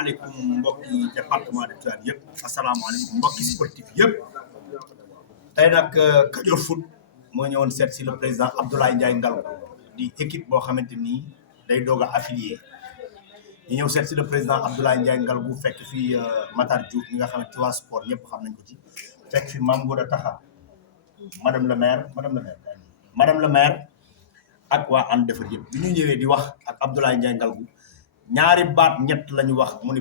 asalaamaaleykum mbokki département de Tivaouane yëpp asalaamaaleykum mbokki sportif yëpp tey nag Kajoor foot moo ñëwoon seet si le président Abdoulaye ngalgou di équipe boo xamante ni day doog a affilié ñu ñëw seet si le président Abdoulaye ngalgou fekk fi Matar Diouf ñi nga xam ne ci waa sport ñëpp xam nañ ko ci fekk fi Mame Ngouda Taxa madame le maire ak waa ànd defar yëpp bi ñu ñëwee di wax ak Abdoulaye ngalgou ñaari baat ñett lañu wax mu ni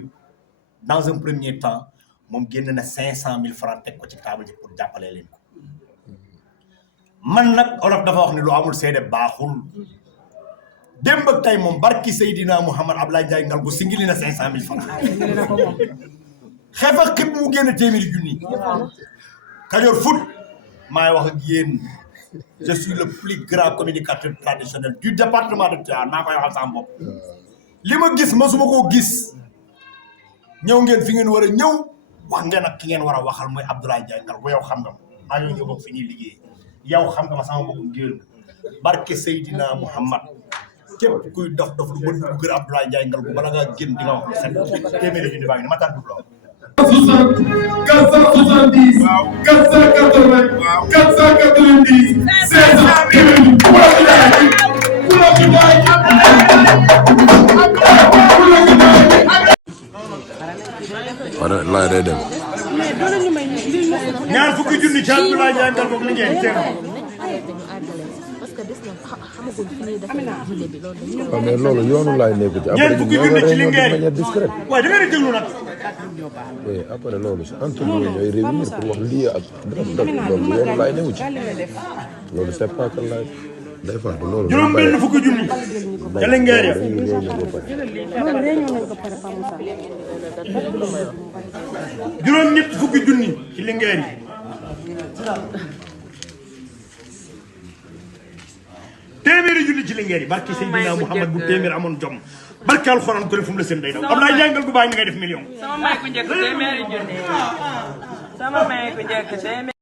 dans un premier temps moom génn na 500 000 francs teg ko ci table ji pour jàppale leen ko man nag olof dafa wax ni lu amul seede baaxul démb ak tey moom barki Seydina Mouhamad Abdoulaye ngalgou singili na 500 000 francs xeef ak xib mu génn téeméeri junni Kajoor foot maay wax ak yéen je suis le plus grand communicateur traditionnel du département de Tivaouane maa koy waxal sama bopp li ma gis masuma koo gis ñëw ngeen fi ngeen war a ñëw wax ngeen ak ki ngeen war a waxal mooy Abdoulaye ngalgou yow xam nga maa ngi ñëw bokk fi ñuy liggéey yow xam nga ma sama bokkum géwél barke Seydina Mouhamad képp kuy dof lu bën bu gër Abdoulaye ngalgou bala ngaa génn di nga wax lu set téeméeri junni baa ngi ne Matar Diouf la 470 480 490 wala laay day dem. ñaar fukki junni ci Abdoulaye ngalgou li ngeen teew. waaw mais loolu yoonu laay nekku ci. ñeent fukki junni ci li ngeen waaye da ngeen di déglu nag. oui après loolu si entre nous ñooy réunir pour wax lii ak loolu yoonu laay newu ci loolu c'est pas que laay day fàtte loolu. juróom benn fukki junni ca li ngeen ya juróom ñett fukki junni ci li ngeen yi téeméeri junni ci li ngeen yi barki Seydina Mouhamad bu téeméer amoon jom barki alxuraan ko fu mu la seen day daw Abdoulaye ngalgou baa ngi ngay def million. sama may ku njëkk téeméeri junni sama may ku njëkk téeméeri